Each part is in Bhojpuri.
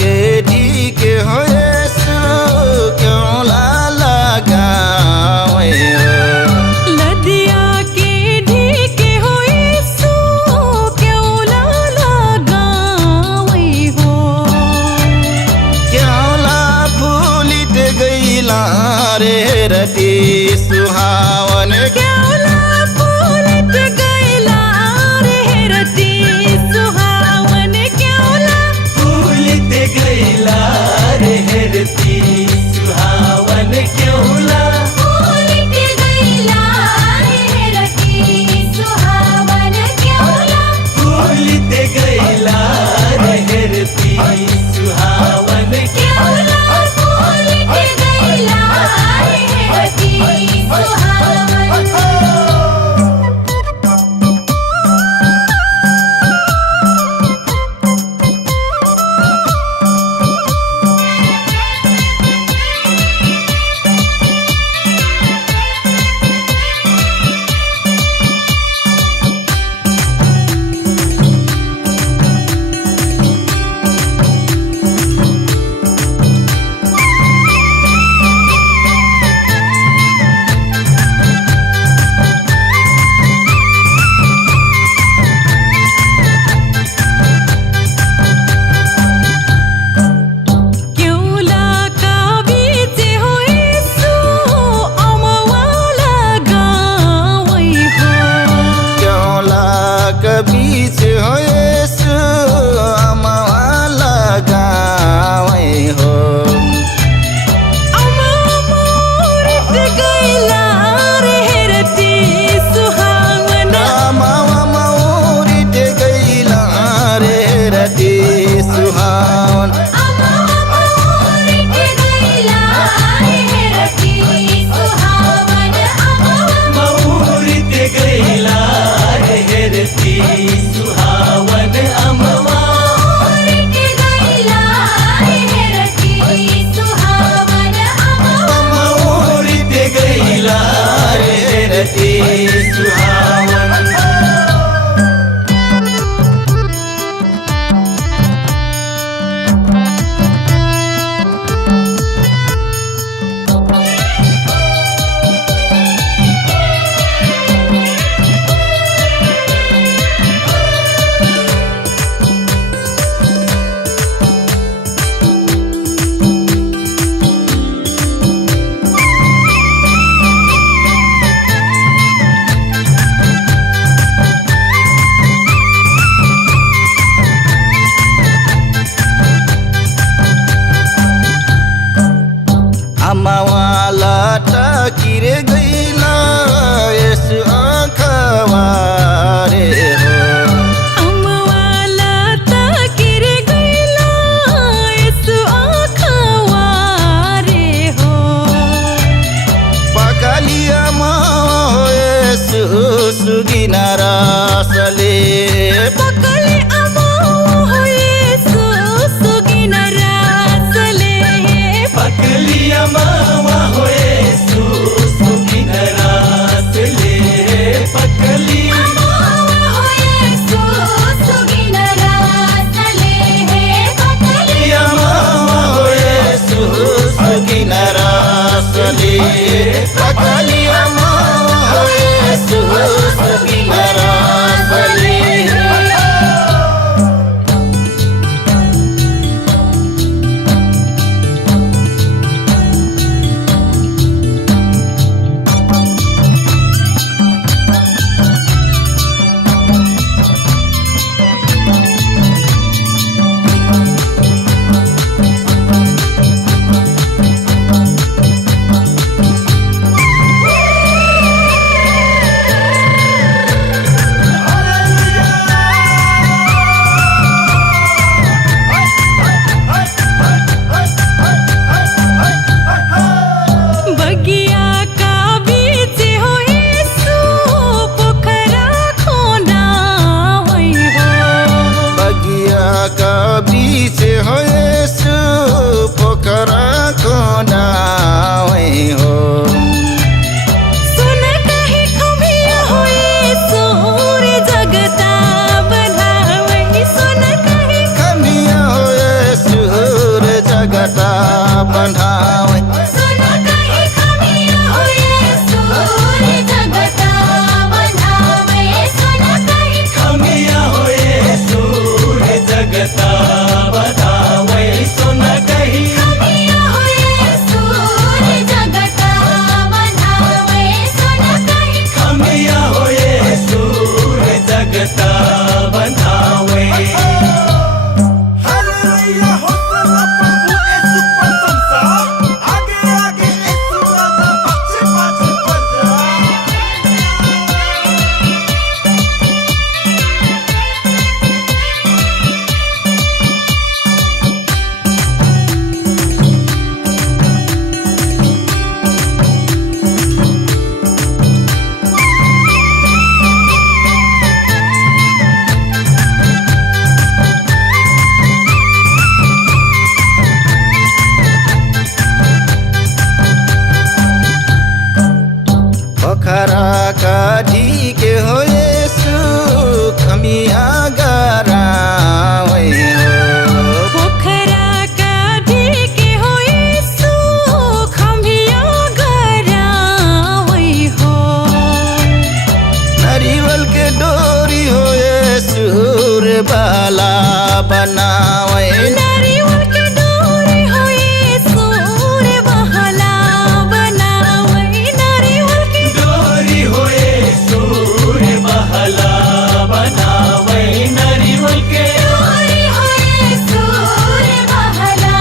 के ढीके हो यसु क्यों ला लगावे हो लदिया के ढीके हो यसु क्यों ला लगावे हो क्यों ला भूलित गईला रे रति सुहावन क्यों ला भूलित गईला रे रति सुहावन क्यों ला भूलित गईला रे रति सुहावन क्यों ला भूलित गईला रे रति सुहावन क्यों ला भूलित गईला रे रति सुहावन क्यों ला भूलित गईला रे रति सुहावन बीच हो यसु अमवा लगावे हो अमृत गईला रे रति सुहावन अमवा मौरित गईला रे रति सुहावन अमृत गईला रे रति सुहावन मऊरित गईला रे रति सुहावन अमवा मऊरित गईला रे रति सुहावन मऊरित गईला रे रति सुहावन अमवाला टाकिरे गईला यसु आँखवा रे हो अमवाला ताकिर गईला यसु आँखवा रे हो पकाली अमवा हो यसु सुगिना रासले पकले अमवा हो यसु सुगिना रासले पकली अमवा हो यसु सुगिन रासले पकली अमवा हो यसु सुगिना रासले पकले अमवा हो यसु सुगिना रासले पकाली अमवा हो यसु सुगिना रासले काढी के हो यसु खमिया गरावै हो पोखरा काढी के हो यसु खमिया गरावै हो नरिवल के डोरी हो यसु रे बाला बनावै नारियल के डोरी हो यसु रे बहला बनावै नारियल के डोरी होए सूर बहला बनावै नरिवल के डोरी हो यसु रे बहला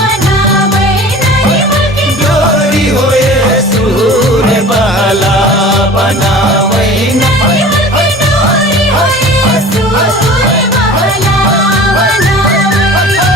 बनावै नारियल के डोरी होए सूर बहला बनावै नारियल के डोरी हो यसु रे बहला बनावै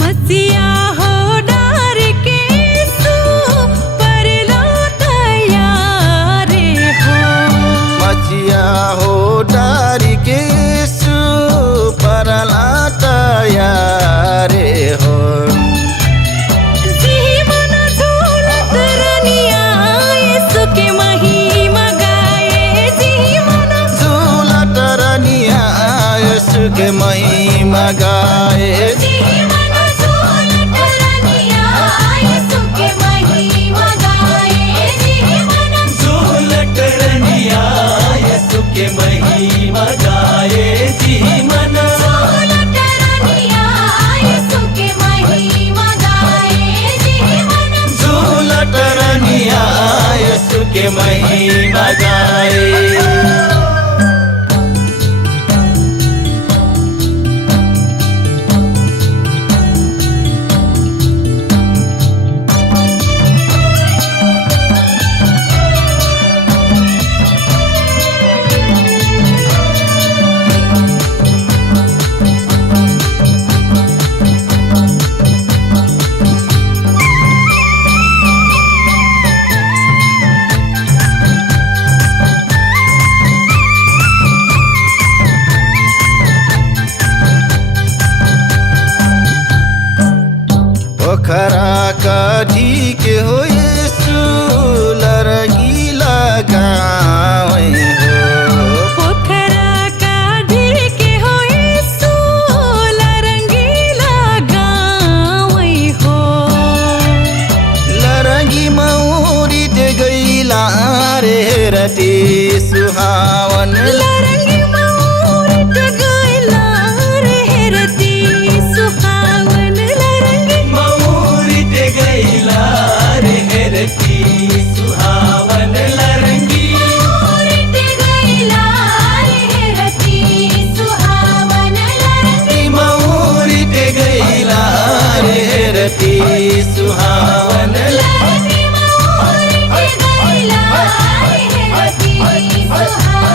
मसिया हो डार के सु परला तैयारे हो मचिया हो डारी के सु परला तयारे हो जीवन झूलत रनिया यसु के महिमा गाए जीवन झूलत रनिया यसु के महिमा गाए जीवन झूलत रनिया यसु के महिमा गाए जीवन झूलट रनिया यसु के महिमा गाए जी मन झूलत रनिया यसु के महिमा गाए जीवन झूलट रनिया यसु के महिमा गाए पोखरा काढी के हो यसु लरगी लगावै हो पोखरा काढी के हो यसु लरंगीला गावै हो लरगी मौरी ते गैला रे रति सुहावन लरंगी मौरत गैला रे हेरती सुहावन लरंगी मऊरित गैला रे हेरती सुहावन लरंगी मौरत गैला रे हेरती सुहावन लरंगी मऊरित गैला रे हेरती सुहावन लरंगी मौरत गैला रे हेरती सुहावन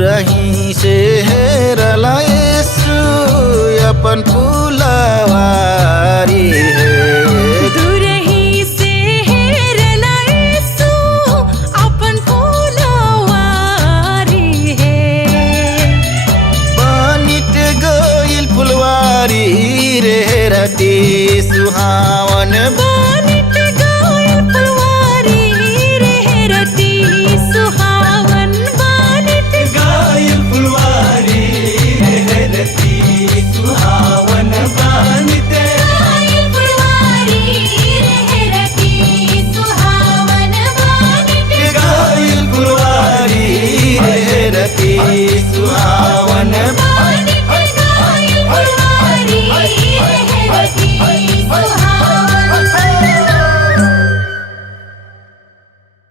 दूरही से हेरला यसु अपन फुलवारी है दूरही से हेरला यसु अपन फुलवारी है बनित गइल फुलवारी रे रति सुहावन बनित गइल फुलवारी रे रति सुहावन बनित गायल फुलवारी रे रति सुहावन बानिते गइल फुलवारी रे रति सुहावन बनित गायल फुलवारी रे रति सुहावन